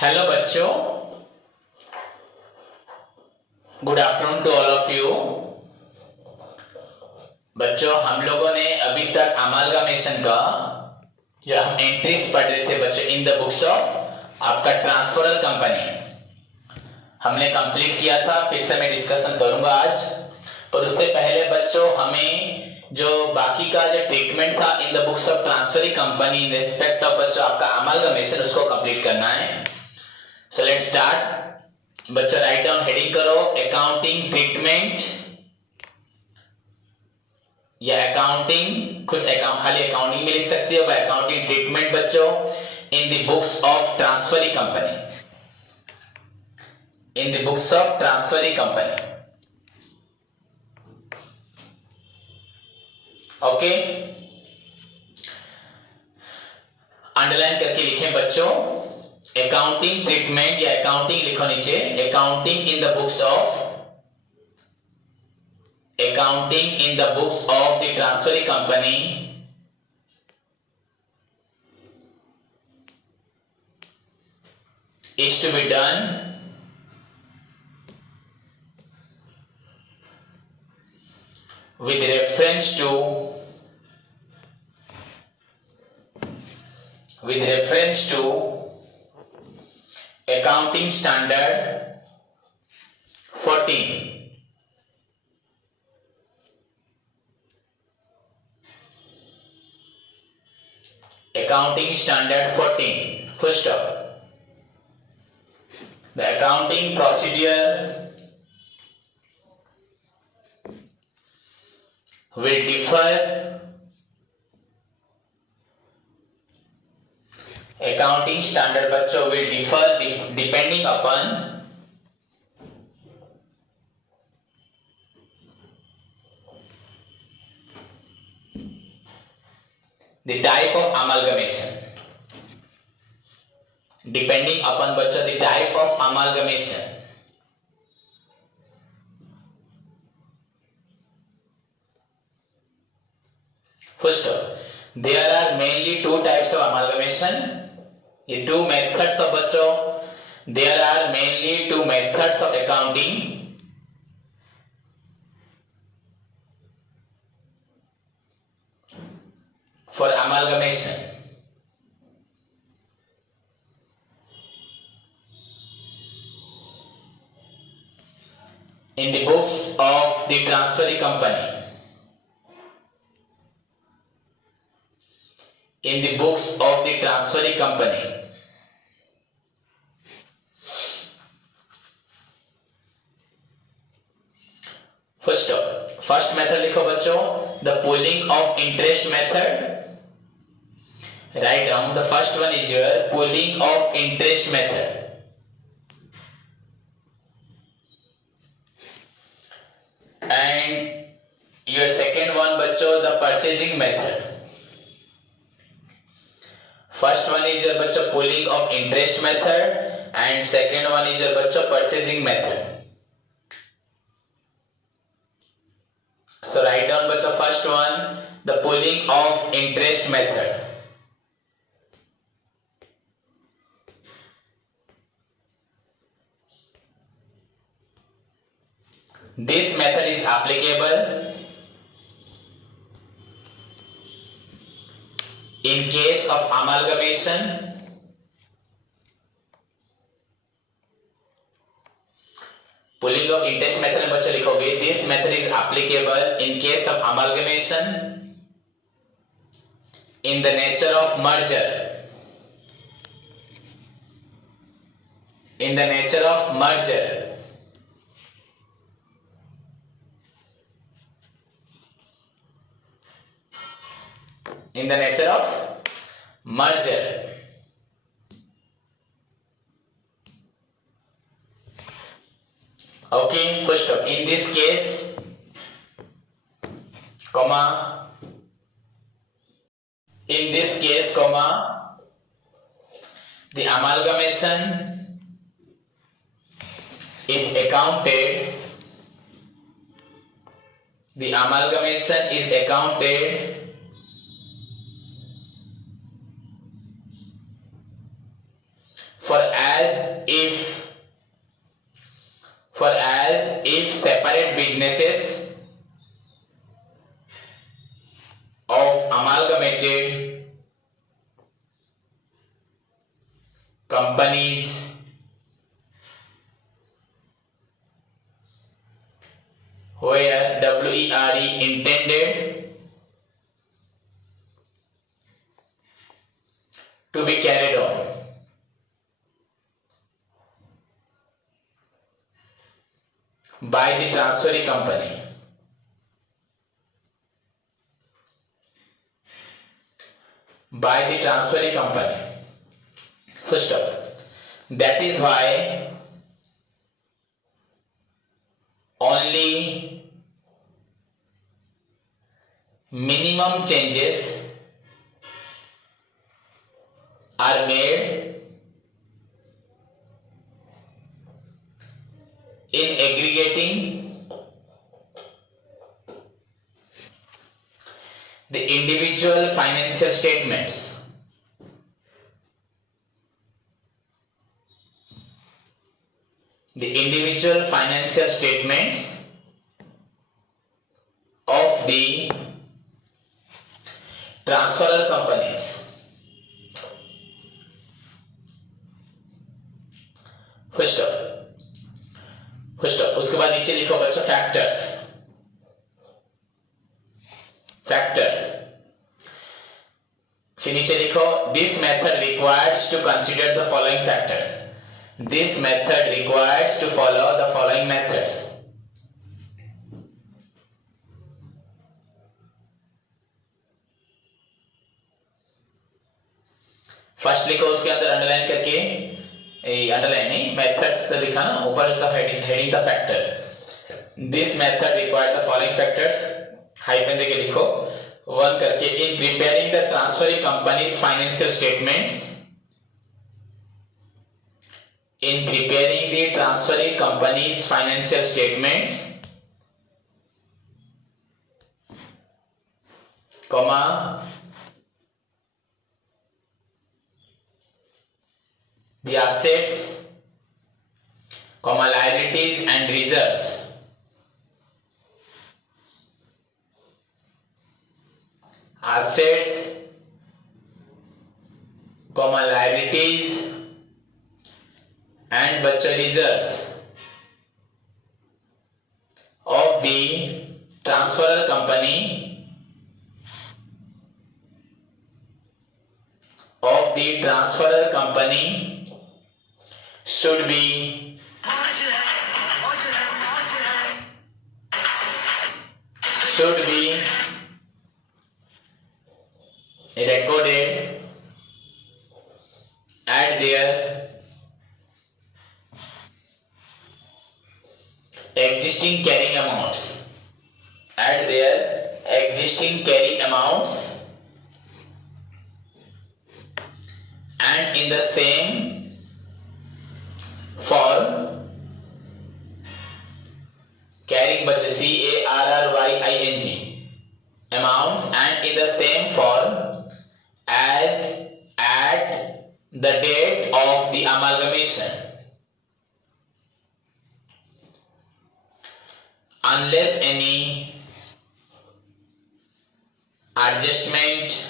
हेलो बच्चों, good afternoon to all of you. बच्चों, हम लोगों ने अभी तक अमालगमेशन का जो हम एंट्रीज पढ़ रहे थे बच्चों इन द बुक्स ऑफ आपका ट्रांसफरल कंपनी हमने कंप्लीट किया था। फिर से मैं डिस्कशन करूंगा आज, पर उससे पहले बच्चों हमें जो बाकी का जो ट्रीटमेंट था in the books of transferring company in respect of बच्चों आपका अमालगमेशन उसको कंप्लीट करना है। So let's start. बच्चों राइट डाउन हेडिंग करो अकाउंटिंग ट्रीटमेंट या अकाउंटिंग, कुछ खाली अकाउंटिंग में लिख सकते हो। अकाउंटिंग ट्रीटमेंट बच्चों in the books of transferring company, in the books of transferring company. Okay, underline करके लिखें बच्चों अकाउंटिंग ट्रीटमेंट या अकाउंटिंग लिखो नीचे। Accounting in the books of, accounting in the books of the transferring company is to be done with reference to accounting standard 14, accounting standard 14, full stop. The accounting procedure will differ, accounting standard बच्चों will differ depending upon the type of amalgamation, depending upon बच्चों the type of amalgamation. First, there are mainly two types of amalgamation. ये two methods of बच्चों, there are mainly two methods of accounting. For amalgamation, in the books of the transferring company, in the books of the transferring company, first method लिखो बच्चों the pooling of interest method. Write down the first one is your pooling of interest method. And your second one बच्चों the purchasing method. First one is your बच्चों pooling of interest method and second one is your बच्चों purchasing method. So write down बच्चों first one the pooling of interest method. This method is applicable in case of amalgamation, pooling of interest method में बच्चों लिखोगे this method is applicable in case of amalgamation in the nature of merger, in the nature of merger. In the nature of merger. Okay, first up in this case comma, in this case comma the amalgamation is accounted, the amalgamation is accounted For as if separate businesses of amalgamated companies where WERE intended to be carried on by the transferring company. By the transferring company. Full stop. That is why only minimum changes are made in aggregating the individual financial statements. The individual financial statements of the transferor companies. Full stop. Full stop. उसके बाद नीचे लिखो बच्चों factors. Factors. फिर नीचे लिखो this method requires to consider the following factors. This method requires to follow the following methods. First लिखो उसके अंदर अंडरलाइन करके, अंडरलाइन नहीं मेथड्स लिखा ना ऊपर तो heading the factor. This method require the following factors hyphen देके लिखो वन करके. In preparing the transferring companies financial statements. In preparing the transferring company's financial statements, comma, the assets, comma, liabilities and reserves. Assets, comma, liabilities and reserves of the transferor company should be recorded at their existing carrying amounts. At their existing carrying amounts, and in the same form, carrying CARRYING amounts, and in the same form as at the date of the amalgamation, unless any adjustment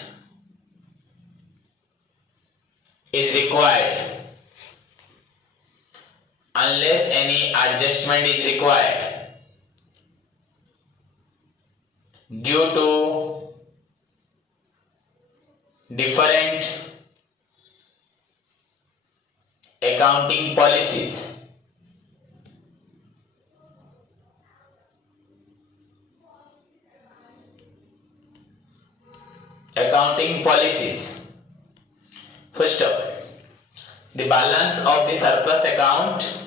is required. Unless any adjustment is required due to different accounting policies. Accounting policies. First up, the balance of the surplus account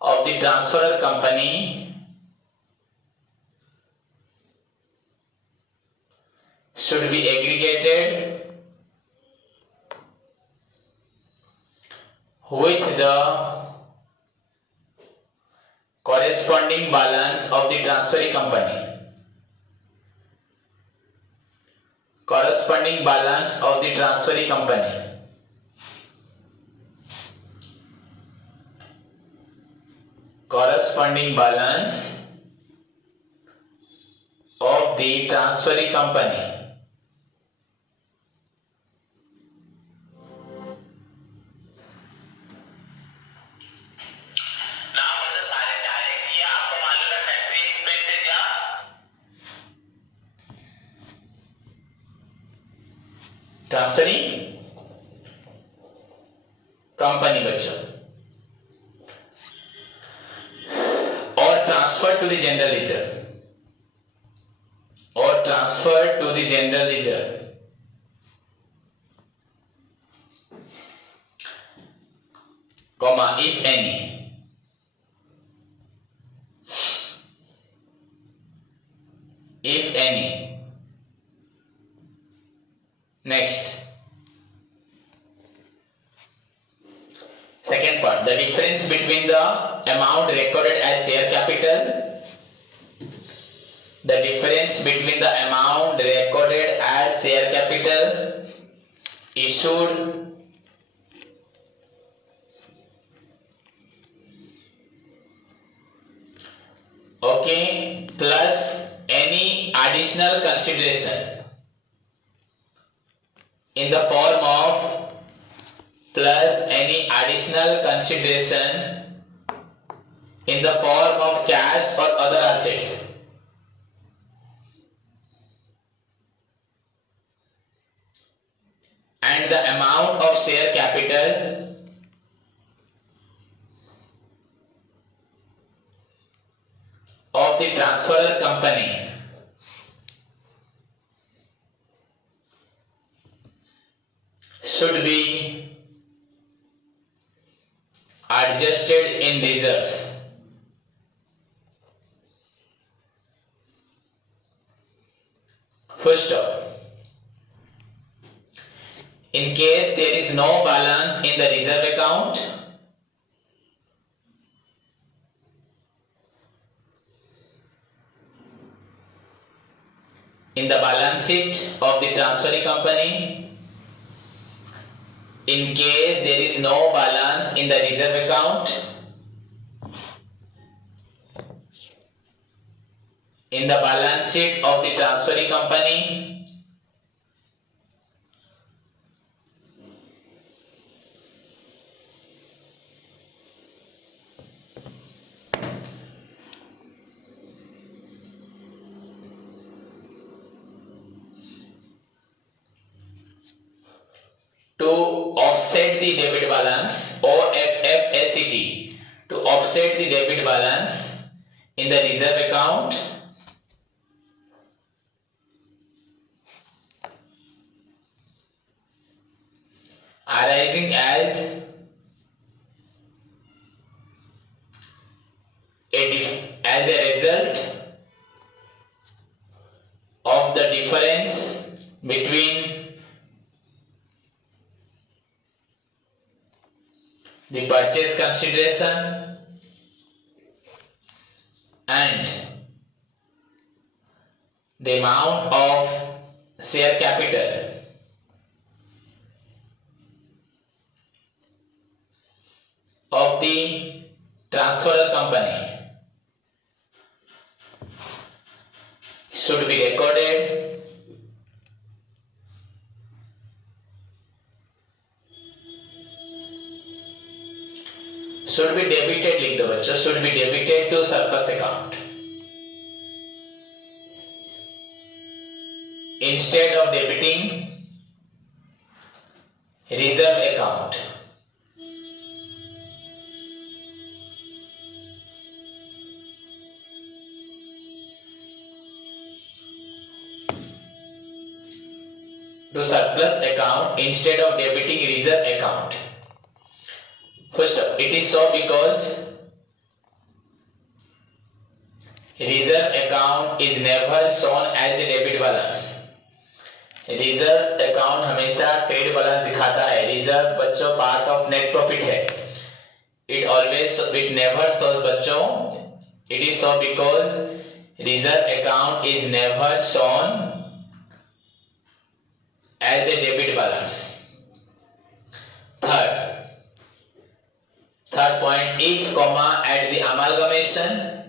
of the transferor company should be aggregated with the corresponding balance of the transferring company. Corresponding balance of the transferring company corresponding balance of the transferee company. Transferring company बच्चों और transfer to the general reserve comma if any next second part, the difference between the amount recorded as share capital issued okay plus any additional consideration in the form of cash or other assets and the amount of share capital of the transferor company should be adjusted in reserves. First stop. In case there is no balance in the reserve account, in the balance sheet of the transferring company, in case there is no balance in the reserve account, in the balance sheet of the transferring company, to offset the debit balance or FFSCT, to offset the debit balance in the reserve account arising as a result of the difference between the purchase consideration and the amount of share capital of the transferor company should be recorded should be debited, लिख दो बच्चों, should be debited to surplus account instead of debiting reserve account. To surplus account instead of debiting reserve account. First up, it is so because reserve account is never shown as a debit balance. Reserve account हमेशा credit balance दिखाता है. रिजर्व बच्चों part of net profit है. It never shows बच्चों, it is so because reserve account is never shown as a debit balance. Third third point, if comma at the amalgamation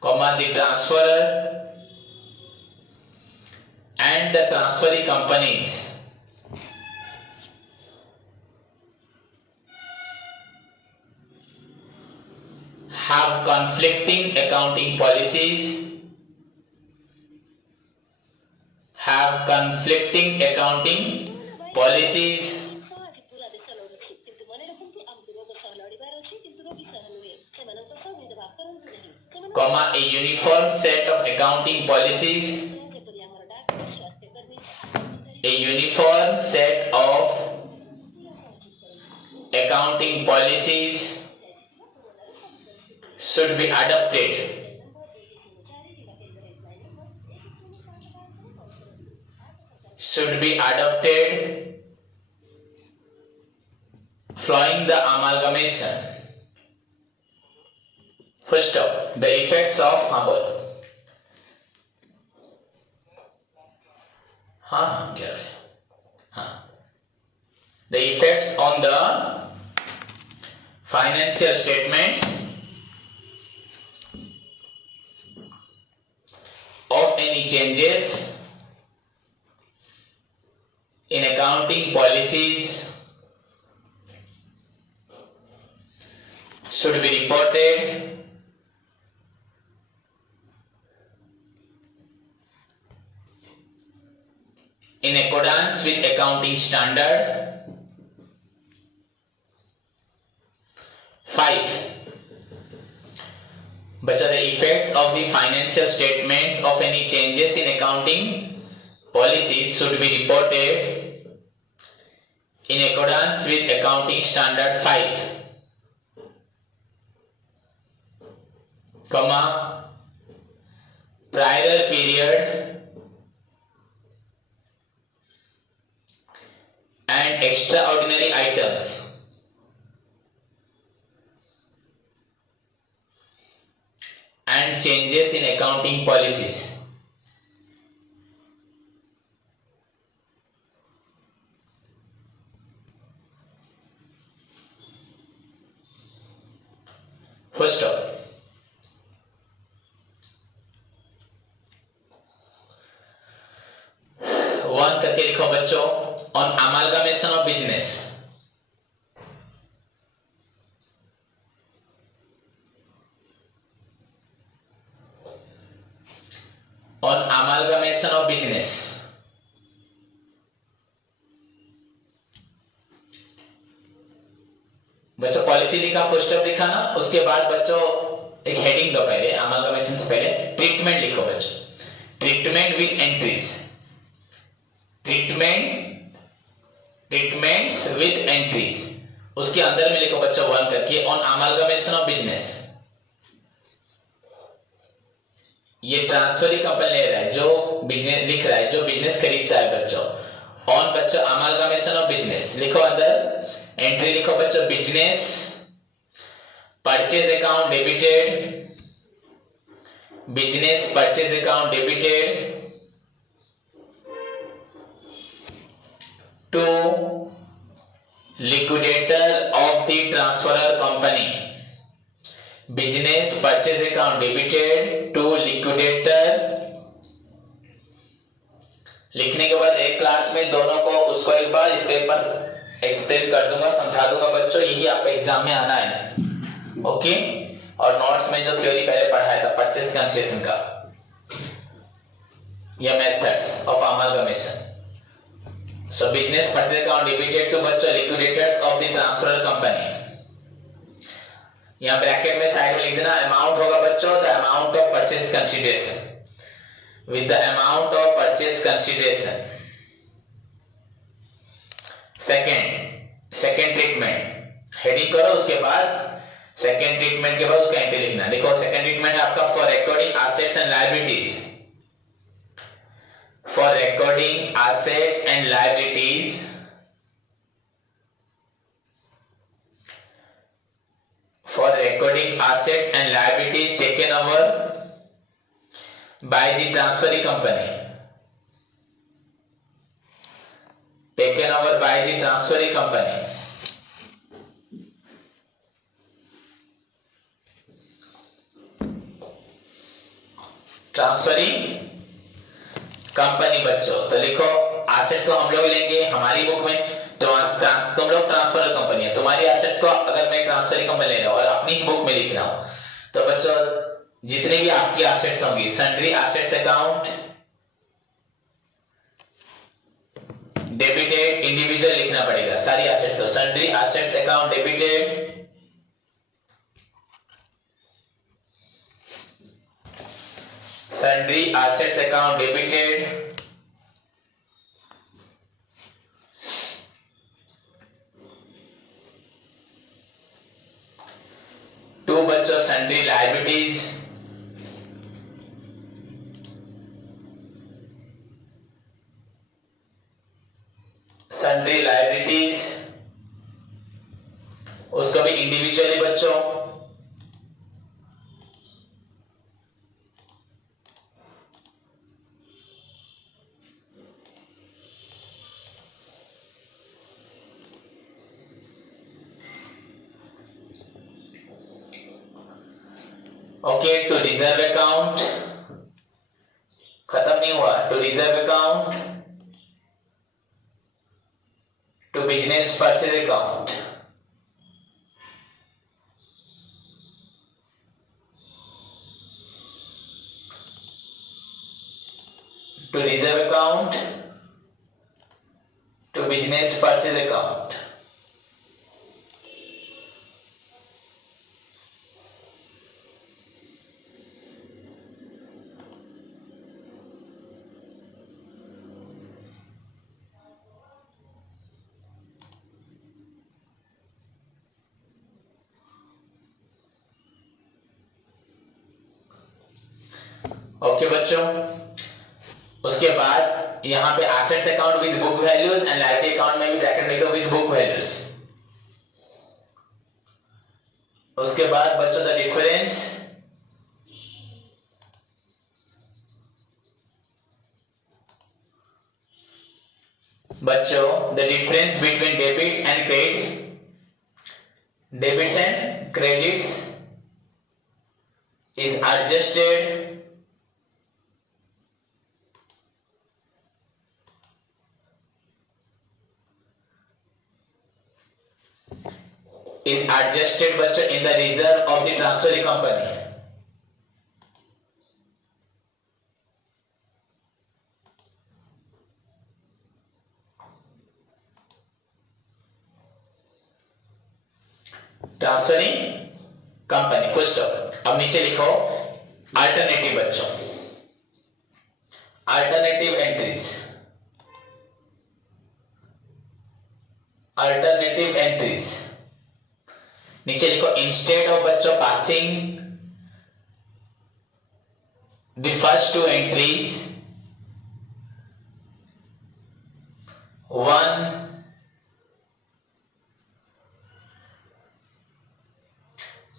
comma the transferor and the transferee companies have conflicting accounting policies, comma a uniform set of accounting policies, should be adopted. Following the amalgamation. First up, the effects of the effects on the financial statements of any changes in accounting policies should be reported in accordance with accounting standard. 5. Bachcha, the effects of the financial statements of any changes in accounting policies should be reported in accordance with accounting standard. 5, comma prior period and extraordinary items and changes in accounting policies. First up, one करके लिखो बच्चों, on amalgamation of business. On amalgamation of business. बच्चों पॉलिसी लिखा, full stop लिखा ना, उसके बाद बच्चों एक हेडिंग दो पहले, अमालगमेशन से पहले ट्रीटमेंट लिखो बच्चों, treatment with entries, treatments with entries, उसके अंदर में लिखो बच्चों वन करके ऑन अमालगमेशन ऑफ बिजनेस। ये ट्रांसफरी कंपनी ले रहा है, जो बिजनेस लिख रहा है, जो बिजनेस खरीदता है बच्चों, ऑन बच्चों अमालगमेशन ऑफ बिजनेस लिखो, अंदर एंट्री लिखो बच्चों business purchase account debited, business purchase account debited to liquidator of the transferor company, business purchase account debited to liquidator. लिखने के बाद एक क्लास में दोनों को, उसको एक बार, इसको एक बार एक्सप्लेन कर दूंगा, समझा दूंगा बच्चों, यही आपका एग्जाम में आना है। ओके, और नोट्स में जो थ्योरी पहले पढ़ाया था परचेज कंसेशन का, या methods of amalgamation. So business purchase account debited to बच्चों liquidators of the transferor company, यहां ब्रैकेट में साइड में लिख देना अमाउंट होगा बच्चों, the amount of purchase consideration, with the amount of purchase consideration. Second treatment heading करो, उसके बाद सेकेंड ट्रीटमेंट के बाद उसका एंट्री लिखना। देखो सेकेंड ट्रीटमेंट है आपका for recording assets and liabilities, for recording assets and liabilities for recording assets and liabilities taken over by the transferee company, taken over by the transferring company. Transferring company बच्चों, तो लिखो एसेट्स को हम लोग लेंगे हमारी बुक में, तुम लोग ट्रांसफर कंपनी है, तुम्हारी एसेट्स को अगर मैं ट्रांसफरिंग कंपनी ले रहा हूं और अपनी ही बुक में लिख रहा हूं, तो बच्चों जितने भी आपकी एसेट्स होंगी, sundry assets account debited, individual लिखना पड़ेगा सारी एसेट्स, तो sundry assets account debited, sundry assets account debited, to बच्चों sundry liabilities, sundry liabilities उसको भी इंडिविजुअली बच्चों, ओके, टू रिजर्व अकाउंट खत्म नहीं हुआ, to reserve account, to business purchase account, to reserve account, to business purchase account, okay बच्चों। उसके बाद यहां पे assets account with book values and liability account में भी ब्रैकेट में दो विद बुक वैल्यूज। उसके बाद बच्चों the difference between debits and credits is adjusted बच्चों in the reserve of the transferring company. Transferring company full stop. अब नीचे लिखो अल्टरनेटिव बच्चों, अल्टरनेटिव एंट्रीज नीचे लिखो इंस्टेड ऑफ बच्चों passing the first to entries one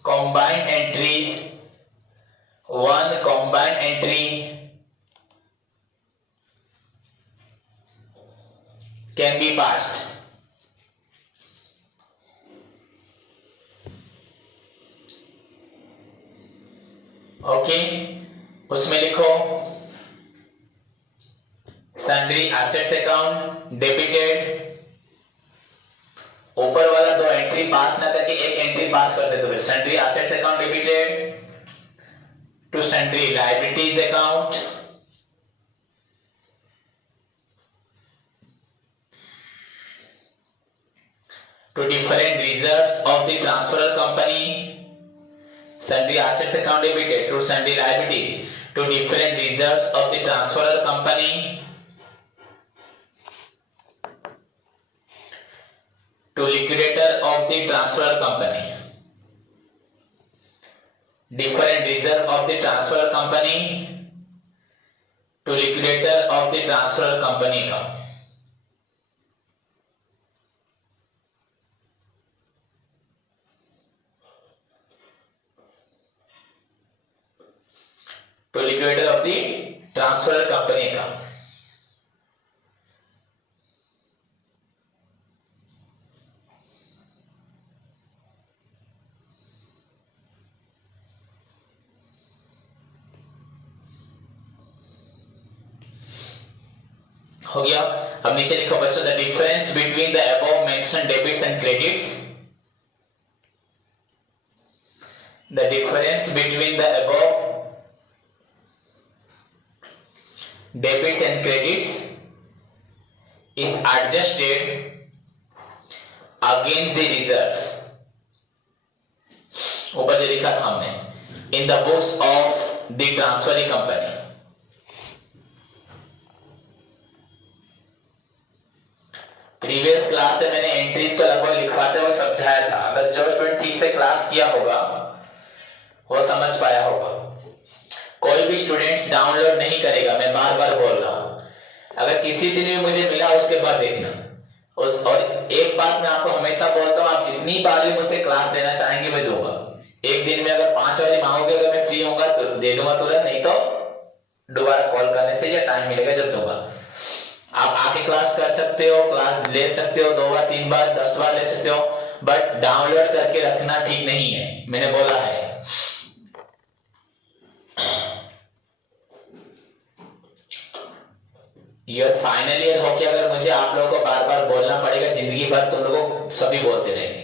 combined entries, one combined entry can be passed. Okay, उसमें लिखो सन्ड्री एसेट्स अकाउंट डेबिटेड, ऊपर वाला दो एंट्री पास ना करके एक एंट्री पास कर सकते हो। Sundry assets account debited to sundry liabilities account, to different reserves of the transferor company, sundry assets account debited to sundry liabilities to different reserves of the transferor company, to liquidator of the transfer company, different reserve of the transfer company to liquidator of the transfer company account, to liquidator of the transfer company account. हो गया। अब नीचे लिखो बच्चों, the difference between the above mention debits and credits, the difference between the above debits and credits is adjusted against the reserves, ऊपर जो लिखा था हमने, in the books of the transferring company। Previous class से मैंने एंट्रीज को लगभग लिखवाते हुए समझाया था, अगर जो स्टूडेंट ठीक से क्लास किया होगा वो समझ पाया होगा। कोई भी स्टूडेंट्स डाउनलोड नहीं करेगा, मैं बार बार बोल रहा हूं। अगर किसी दिन भी मुझे मिला उसके बाद देखना उस, और एक बात मैं आपको हमेशा बोलता हूँ, आप जितनी बार भी मुझसे क्लास लेना चाहेंगे मैं दूंगा। एक दिन में अगर 5 बारी मांगोगे, अगर मैं फ्री होऊंगा तो दे दूंगा तुरंत, नहीं तो दोबारा कॉल करने से या टाइम मिलेगा जब दूंगा। आप आके क्लास कर सकते हो, क्लास ले सकते हो 2 बार 3 बार 10 बार ले सकते हो, बट डाउनलोड करके रखना ठीक नहीं है, मैंने बोला है। ईयर फाइनल ईयर होके अगर मुझे आप लोगों को बार बार बोलना पड़ेगा जिंदगी भर, तुम लोगों सभी बोलते रहेंगे।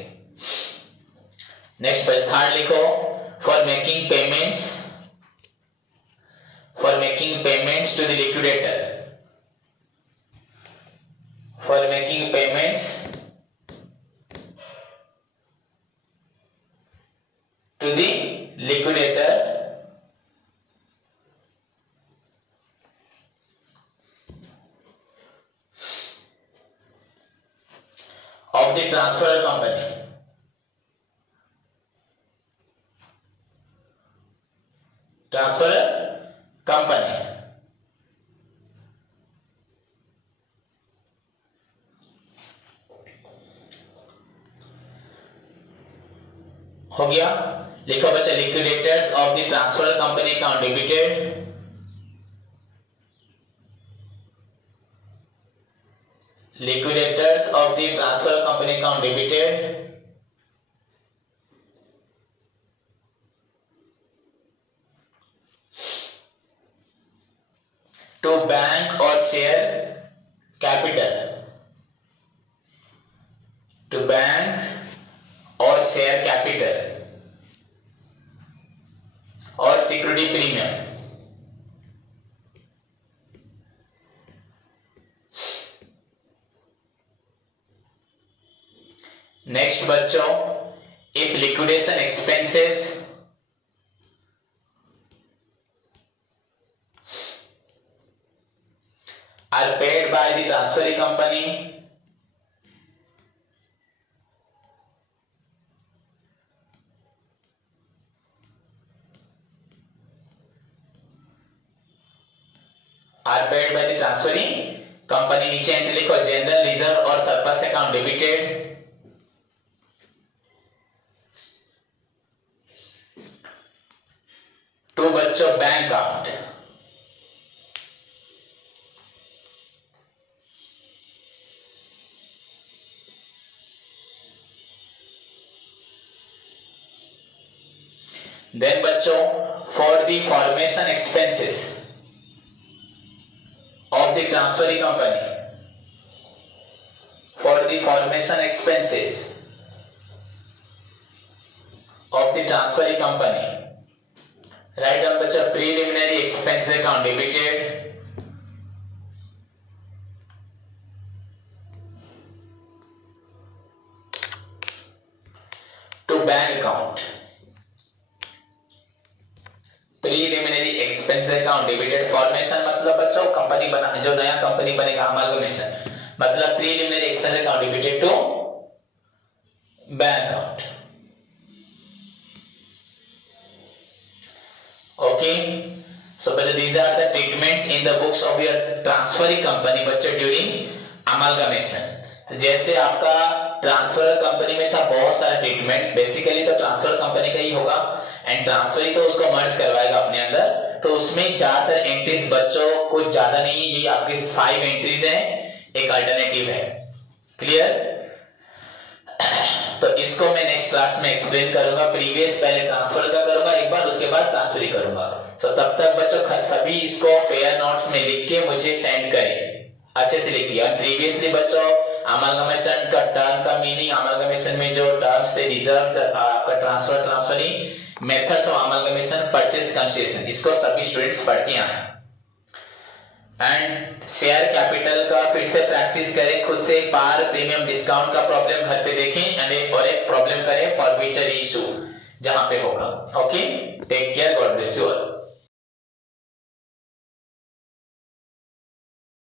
नेक्स्ट थर्ड लिखो, for making payments to the liquidator, for making payments to the liquidator of the transfer company, transfer company, हो गया। लिखो बच्चा, liquidators of the transfer company account debited, liquidators of the transfer company account debited to bank or share capital, to bank or share capital or security premium। Next बच्चों, if liquidation expenses are paid by the transferring company नीचे entry लिखो, general reserve और surplus account debited, to बच्चों bank account, then बच्चों for the formation expenses of the transferring company, for the formation expenses of the transferring company, write down बच्चा preliminary expenses account debited, to bank account, preliminary expenses account debited. Formation मतलब बच्चों कंपनी बना, जो नया कंपनी बनेगा, amalgamation मतलब preliminary expenses account debited to bank account. Okay, so बच्चों these are the treatments in the books of your transferring company बच्चों during amalgamation। तो जैसे आपका ट्रांसफर कंपनी में था बहुत सारा ट्रीटमेंट, बेसिकली तो ट्रांसफर कंपनी का ही होगा एंड ट्रांसफर ही तो उसको मर्ज करवाएगा अपने अंदर, तो उसमें ज्यादातर एंट्रीज बच्चों कुछ ज्यादा नहीं है, ये आपकी 5 एंट्रीज हैं, एक अल्टरनेटिव है। क्लियर? तो इसको मैं नेक्स्ट क्लास में एक्सप्लेन करूंगा। प्रीवियस पहले ट्रांसफर का करूंगा एक बार, उसके बाद ट्रांसफर करूंगा। सो तब तक बच्चों सभी इसको फेयर नोट्स में लिख के मुझे सेंड करें। अच्छे से लिखिए। और प्रीवियसली बच्चों अमालगमेशन का टर्म का मीनिंग, अमालगमेशन में जो टर्म्स थे, रिजर्व, आपका transfer, transferring, methods of amalgamation, purchase, concession, इसको सभी स्टूडेंट्स पढ़ के आए। एंड शेयर कैपिटल का फिर से प्रैक्टिस करें खुद से, पार प्रीमियम डिस्काउंट का प्रॉब्लम घर पे देखें एंड एक प्रॉब्लम करें फॉर फ्यूचर इशू जहां पे होगा। Okay, take care, God bless you all.